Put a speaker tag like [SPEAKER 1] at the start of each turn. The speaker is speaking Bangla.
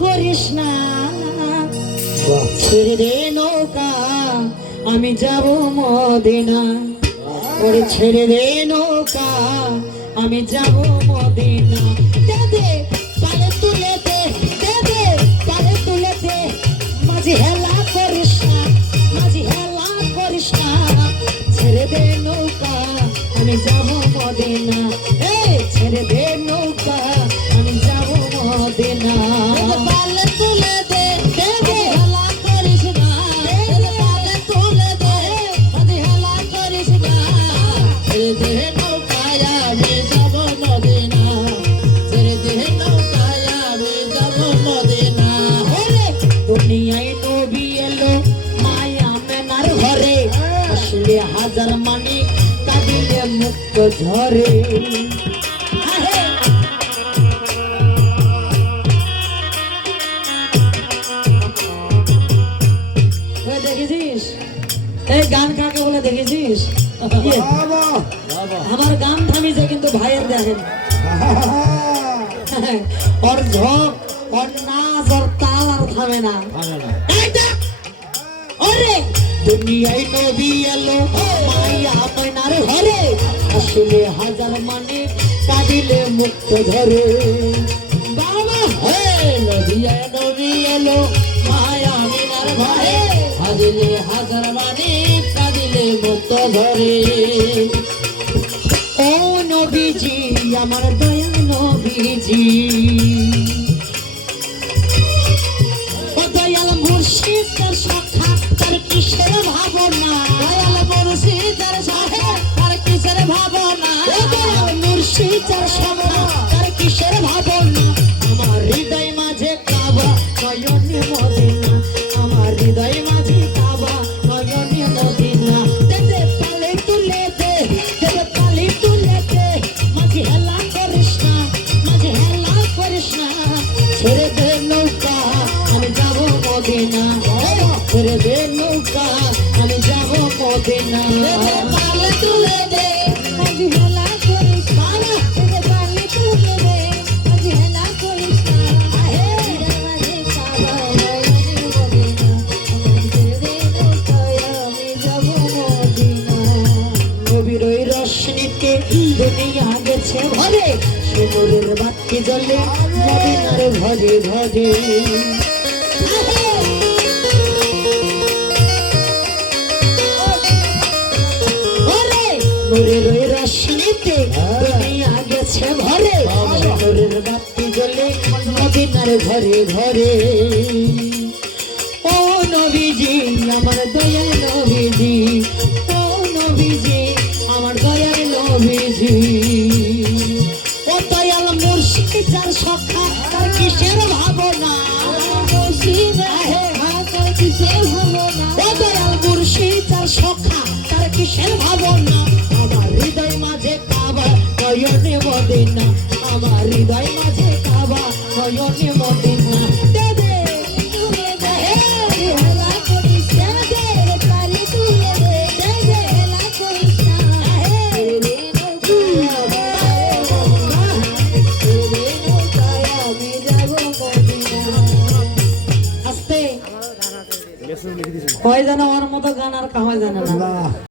[SPEAKER 1] করিস না। ছেড়ে দে নৌকা, আমি যাব মদিনা। ওরে ছেড়ে দে নৌকা, আমি যাব মদিনা। দে পালে তুলে দে দে পালে তুলে দে। মাঝি হেলা করিস না, মাঝি হেলা করিস না। ছেড়ে দে নৌকা, আমি যাব মদিনা। ছেড়ে দে নৌকা, আমি যাব মদিনা। আসলে হাজার মানিক কাঁদিলে মুক্ত ঝরে। দেখেছিস? এই গান কাকে বলে দেখেছিস? ইয়ে, আমার গান থামিছে কিন্তু ভাইয়ের দেখেন। ওর ঝোঁক ওর নাচ ওর তাল আর থামে না। এই দেখ! ওরে! দুনিয়ায় নবী এলো। মাইয়া ময়নার ঘরে। আসলে হাজার মানে কাঁদিলে মুক্ত ধরে বাবা হে নদিয়া নবী এলো মায়া ময়নার ঘরে। হাজিলে হাজার মানে কাঁদিলে মুক্ত ধরে ও নবীজি, আমার দয়া নবীজি। মুর্শিদার শাখা তার কিসের ভাবনা? আমার হৃদয় মাঝে কাবা, নয়নে মদিনা। আমার হৃদয় মাঝে কাবা, নয়নে মদিনা। দে দে পালে তুলে দে দে দে পালে তুলে দে। মাঝে হেলা করিস না, মাঝে হেলা করিস না। ছেড়ে দে নৌকা, আমি যাব মদিনা। ছেড়ে দে নৌকা, আমি যাব মদিনা। দুনিয়া গেছে ভরে সুন্দরের বাতি জ্বলে, মদিনার ভরে ভরে। নূরের ওই রশ্মিতে দুনিয়া গেছে ভরে সুন্দরের বাতি জ্বলে, মদিনার ঘরে ঘরে ও নবীজি, আমার দয়াল নবীজি, ও নবীজি, আমার দয়াল নবীজি ও দয়াল মুর্শিদ যার সখা তার কিসের ভাবনা? ও দয়াল মুর্শিদ যার সখা তার কিসের ভাবনা? আমার হৃদয় মাঝে কাবা নয়নে মদিনা। আমার হৃদয় মাঝে কাবা নয়নে
[SPEAKER 2] মদিনা।
[SPEAKER 1] আস্তে হয় জানা ওর মতো গান আর কামাই জানে না
[SPEAKER 3] বাহ